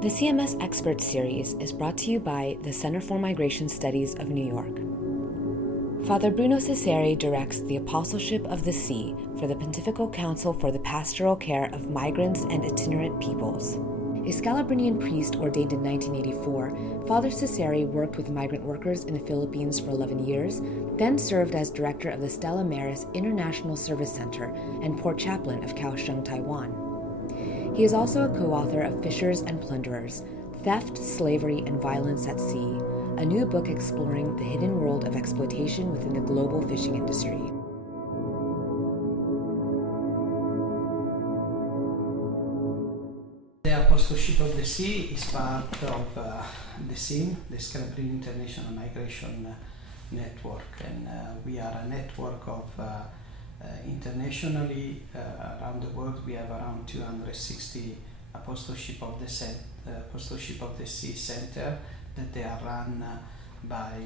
The CMS Expert Series is brought to you by the Center for Migration Studies of New York. Father Bruno Ciceri directs the Apostleship of the Sea for the Pontifical Council for the Pastoral Care of Migrants and Itinerant Peoples. A Scalabrinian priest ordained in 1984, Father Ciceri worked with migrant workers in the Philippines for 11 years, then served as director of the Stella Maris International Service Center and port chaplain of Kaohsiung, Taiwan. He is also a co-author of Fishers and Plunderers, Theft, Slavery, and Violence at Sea, a new book exploring the hidden world of exploitation within the global fishing industry. The Apostleship of the Sea is part of the SIM, the Scalabrine International Migration Network, and we are a network of internationally around the world. We have around 260 Apostleship of the Sea center that they are run by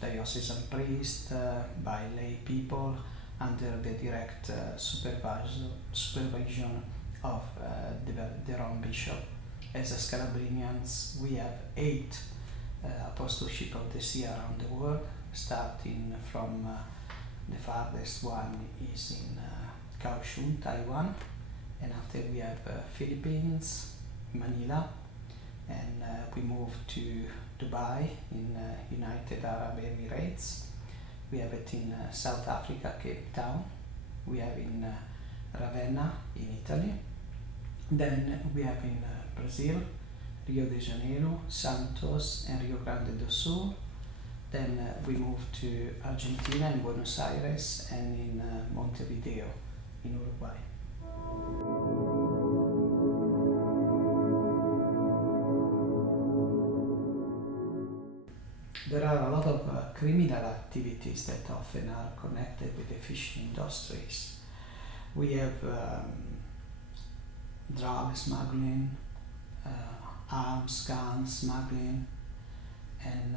diocesan priests, by lay people, under the direct supervision of their own bishop. As a Scalabrinians, we have 8 Apostleship of the Sea around the world, starting from the farthest one is in Kaohsiung, Taiwan, and after we have Philippines, Manila, and we moved to Dubai in United Arab Emirates. We have it in South Africa, Cape Town. We have in Ravenna in Italy. Then we have in Brazil, Rio de Janeiro, Santos, and Rio Grande do Sul. Then we moved to Argentina in Buenos Aires and in Montevideo in Uruguay. There are a lot of criminal activities that often are connected with the fishing industries. We have drug smuggling, arms, guns smuggling, and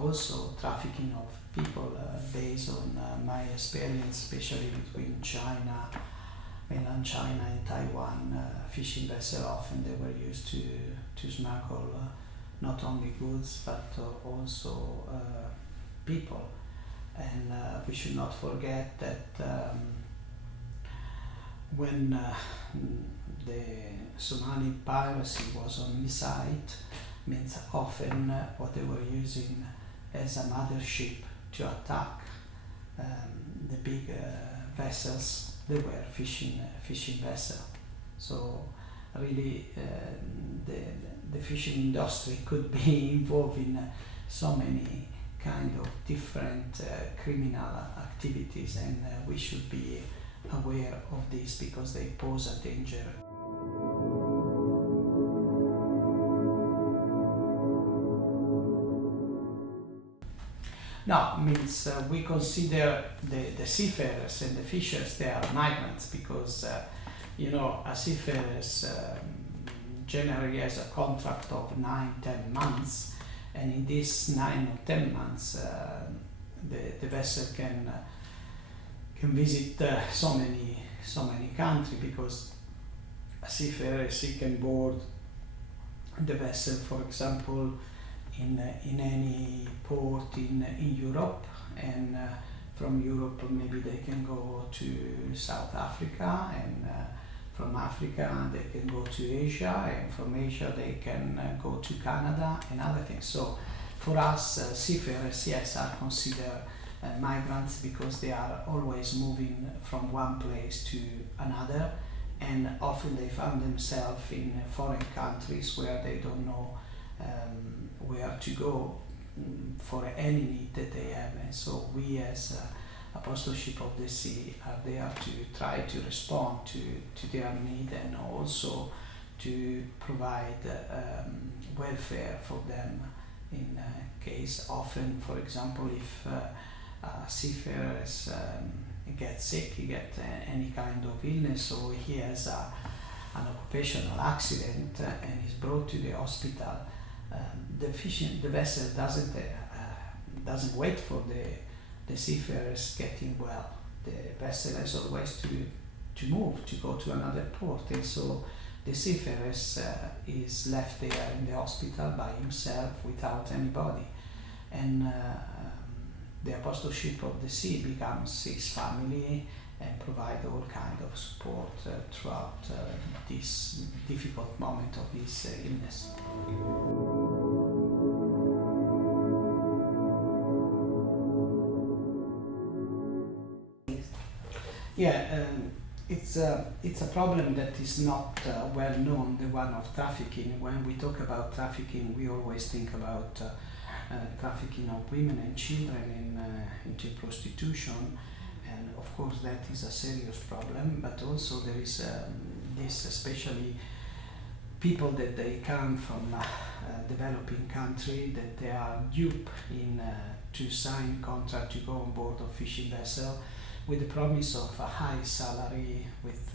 also trafficking of people based on my experience, especially between China, mainland China and Taiwan. Fishing vessels often they were used to smuggle not only goods but also people. And we should not forget that when the Somali piracy was on his side, means often what they were using as a mothership to attack the big vessels, they were fishing vessels. So really the fishing industry could be involved in so many kind of different criminal activities, and we should be aware of this because they pose a danger. No, means we consider the seafarers and the fishers, they are migrants because a seafarers generally has a contract of 9-10 months, and in these 9 or 10 months the vessel can visit so many countries, because a seafarer he can board the vessel, for example, in any port in Europe, and from Europe maybe they can go to South Africa, and from Africa they can go to Asia, and from Asia they can go to Canada and other things. So for us seafarers, yes, are considered migrants because they are always moving from one place to another, and often they find themselves in foreign countries where they don't know where to go for any need that they have. And so we as Apostleship of the Sea are there to try to respond to their need, and also to provide welfare for them in case often, for example, if seafarers get sick, he get any kind of illness, or he has an occupational accident and is brought to the hospital, the vessel doesn't wait for the seafarers getting well. The vessel has always to move, to go to another port, and so the seafarers is left there in the hospital by himself without anybody, and the Apostleship of the Sea becomes his family and provide all kind of support throughout this difficult moment of his illness. Yeah, it's a problem that is not well known, the one of trafficking. When we talk about trafficking, we always think about trafficking of women and children into prostitution, and of course that is a serious problem, but also there is this, especially people that they come from developing country, that they are duped to sign contract to go on board of fishing vessel with the promise of a high salary with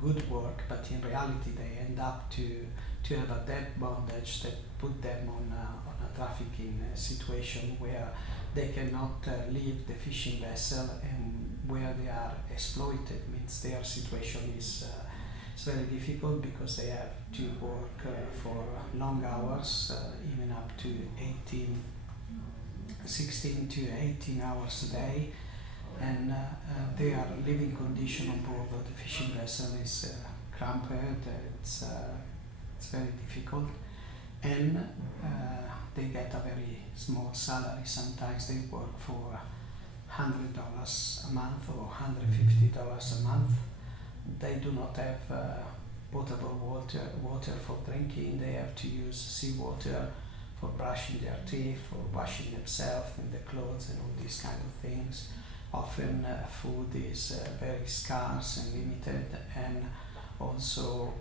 good work, but in reality they end up to have a debt bondage that put them on a trafficking situation where they cannot leave the fishing vessel, and where they are exploited. Means their situation is very difficult because they have to work for long hours, even up to 16 to 18 hours a day, and their living condition on board of the fishing vessel is cramped. It's very difficult, and they get a very small salary. Sometimes they work for $100 a month or $150 a month. They do not have potable water for drinking. They have to use seawater for brushing their teeth, for washing themselves and their clothes and all these kind of things. Often food is very scarce and limited, and also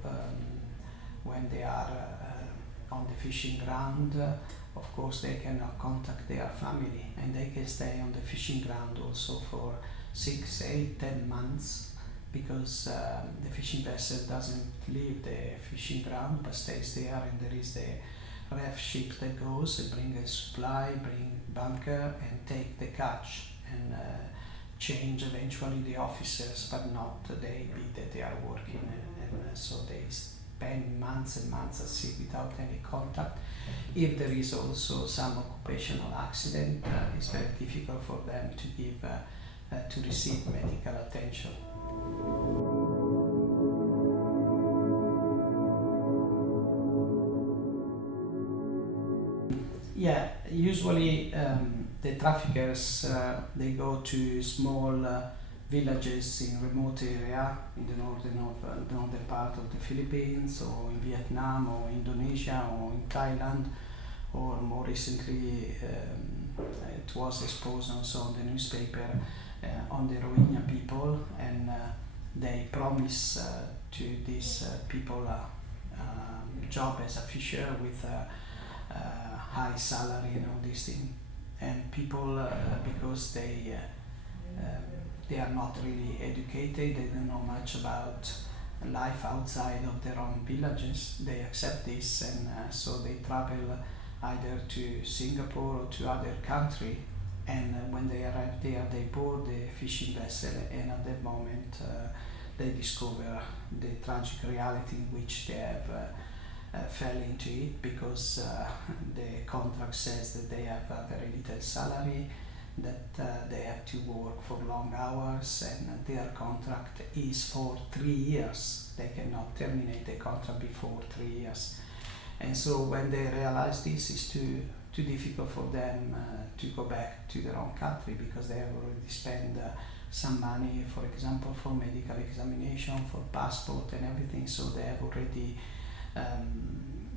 when they are on the fishing ground, of course they cannot contact their family, and they can stay on the fishing ground also for 6, 8, 10 months, because the fishing vessel doesn't leave the fishing ground but stays there, and there is the ref ship that goes and bring a supply, bring bunker and take the catch, and change eventually the officers, but not the AB that they are working, and so they spend months and months at sea without any contact. If there is also some occupational accident, it's very difficult for them to receive medical attention. Yeah, usually the traffickers, they go to small villages in remote area in the northern part of the Philippines, or in Vietnam, or Indonesia, or in Thailand, or more recently it was exposed also on the newspaper on the Rohingya people, and they promise to these people a job as a fisher with high salary and all these things, and people because they are not really educated, they don't know much about life outside of their own villages, they accept this, and so they travel either to Singapore or to other country, and when they arrive there they board the fishing vessel, and at that moment they discover the tragic reality in which they have fell into it, because the contract says that they have a very little salary, that they have to work for long hours, and their contract is for 3 years. They cannot terminate the contract before 3 years. And so when they realize this is too difficult for them to go back to their own country, because they have already spent some money, for example, for medical examination, for passport and everything, so they have already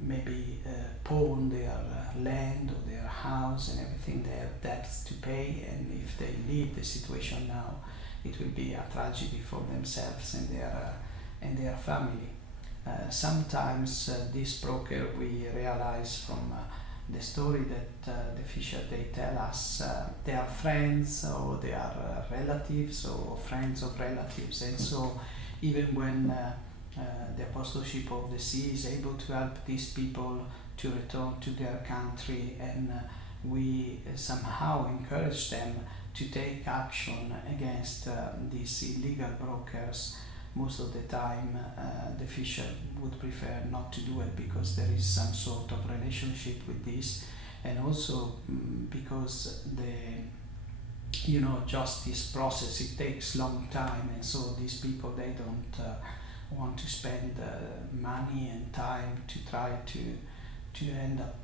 maybe pawn their land or their house and everything. They have debts to pay, and if they leave the situation now, it will be a tragedy for themselves and their family. Sometimes this broker, we realize from the story that the fisher, they tell us they are friends, or they are relatives, or friends of relatives, and so even when the Apostleship of the Sea is able to help these people to return to their country, and we somehow encourage them to take action against these illegal brokers. most of the time the fisher would prefer not to do it because there is some sort of relationship with this, and also because the justice process, it takes long time, and so these people, they don't want to spend money and time to try to end up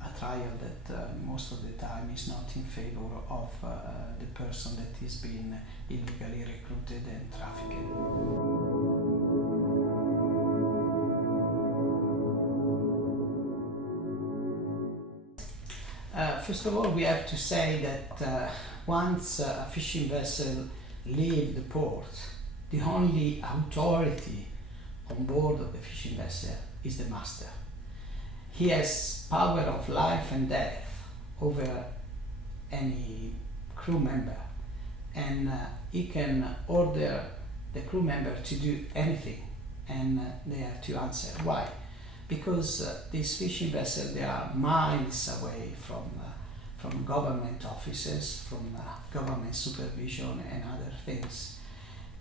a trial that most of the time is not in favor of the person that is being illegally recruited and trafficked. First of all, we have to say that once a fishing vessel leaves the port, the only authority on board of the fishing vessel is the master. He has power of life and death over any crew member, and he can order the crew member to do anything, and they have to answer. Why? Because these fishing vessels, they are miles away from government offices, from government supervision and other things.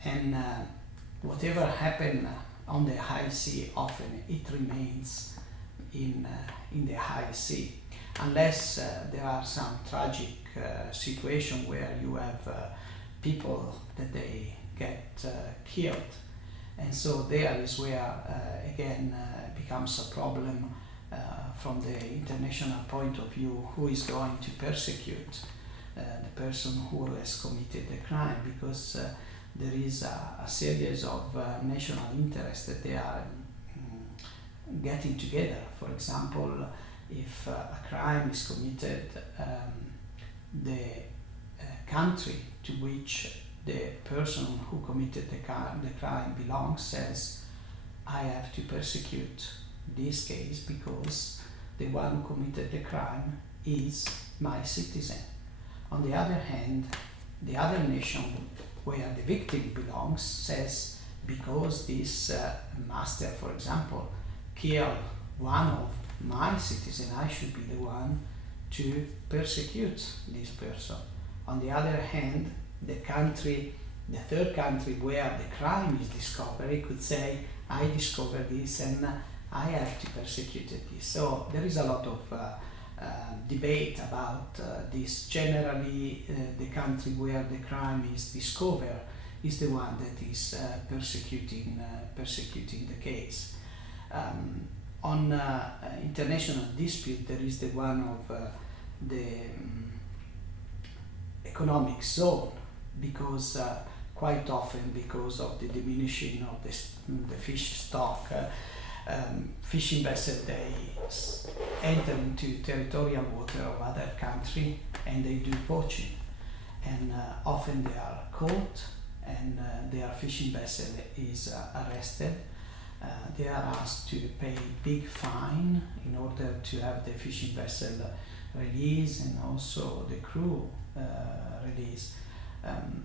And whatever happens on the high sea, often it remains in the high sea, unless there are some tragic situation where you have people that they get killed, and so there is where again becomes a problem from the international point of view, who is going to persecute the person who has committed the crime, because there is a series of national interests that they are getting together. For example, if a crime is committed, the country to which the person who committed the crime belongs says, I have to persecute this case because the one who committed the crime is my citizen. On the other hand, the other nation where the victim belongs says, because this master, for example, killed one of my citizens, I should be the one to persecute this person. On the other hand, the third country where the crime is discovered could say, I discovered this and I have to persecute this. So there is a lot of debate about this. Generally, the country where the crime is discovered is the one that is persecuting the case. On international dispute, there is the one of the economic zone, because quite often, because of the diminishing of the fish stock, fishing vessels, they enter into territorial water of other country and they do poaching, and often they are caught and their fishing vessel is arrested. They are asked to pay big fine in order to have the fishing vessel released and also the crew released.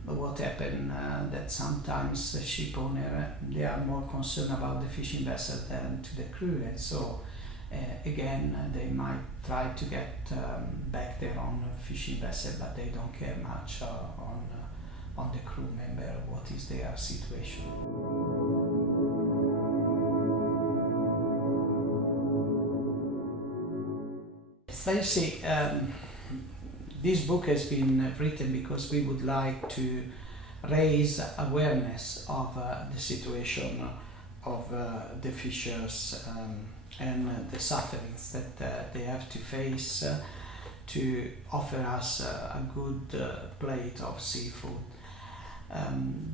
What happened that sometimes the ship owner, they are more concerned about the fishing vessel than to the crew, and so again they might try to get back their own fishing vessel, but they don't care much on the crew member, what is their situation. So you see, this book has been written because we would like to raise awareness of the situation of the fishers and the sufferings that they have to face to offer us a good plate of seafood.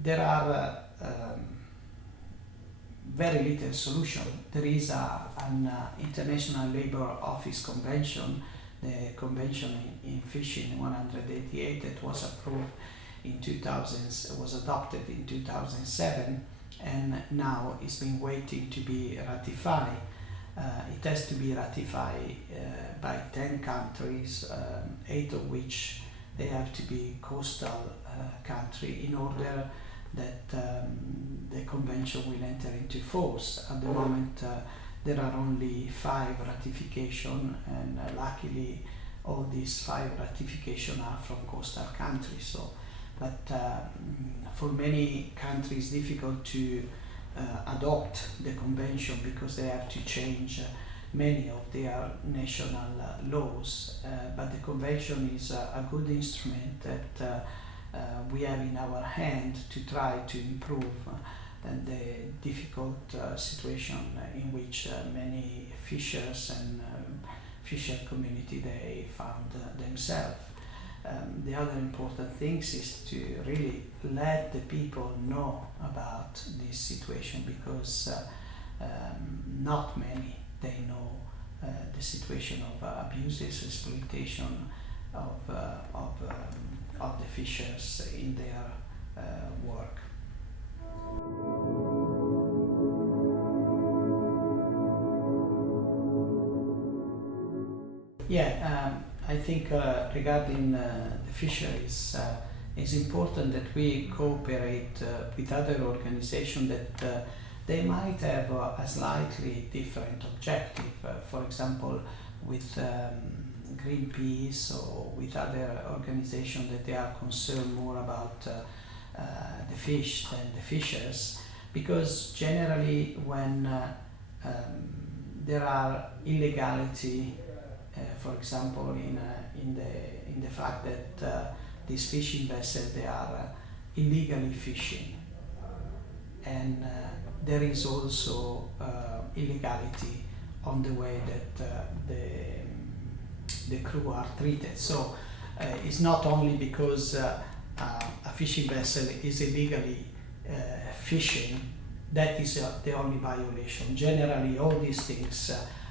There are very little solution. There is an International Labour Office Convention, the Convention in Fishing 188, that was approved in 2000, was adopted in 2007, and now it's been waiting to be ratified. It has to be ratified by 10 countries, 8 of which they have to be coastal country in order that the convention will enter into force. At the moment there are only 5 ratifications, and luckily all these 5 ratifications are from coastal countries. So but for many countries difficult to adopt the convention because they have to change many of their national laws. But the convention is a good instrument that we have in our hand to try to improve the difficult situation in which many fishers and fisher community they found themselves. The other important thing is to really let the people know about this situation, because not many they know the situation of abuses, exploitation of the fishers in their work. I think regarding the fisheries, it's important that we cooperate with other organizations that they might have a slightly different objective. For example, with Greenpeace or with other organizations that they are concerned more about the fish than the fishers, because generally when there are illegality, for example, in the fact that these fishing vessels they are illegally fishing, and there is also illegality on the way that the crew are treated. So it's not only because a fishing vessel is illegally fishing that is the only violation. Generally, all these things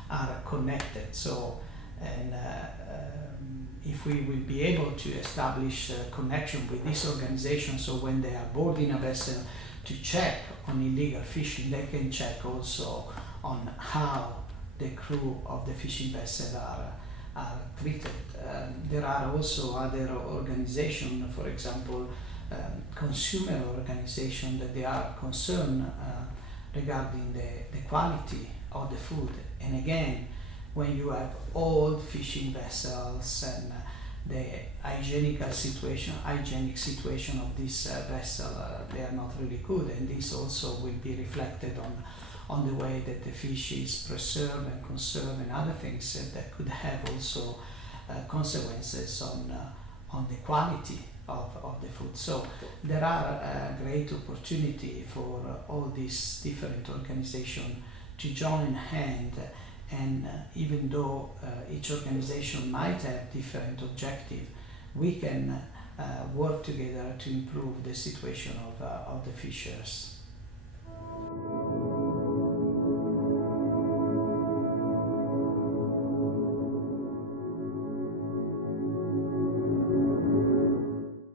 are connected. So, and if we will be able to establish a connection with this organization, so when they are boarding a vessel to check on illegal fishing, they can check also on how the crew of the fishing vessel are treated. There are also other organizations, for example, consumer organizations, that they are concerned regarding the quality of the food. And again, when you have old fishing vessels and the hygienic situation of this vessel, they are not really good, and this also will be reflected on the way that the fish is preserved and conserved and other things that could have also consequences on the quality of the food. So there are great opportunity for all these different organizations to join hand, and even though each organization might have different objectives, we can work together to improve the situation of the fishers.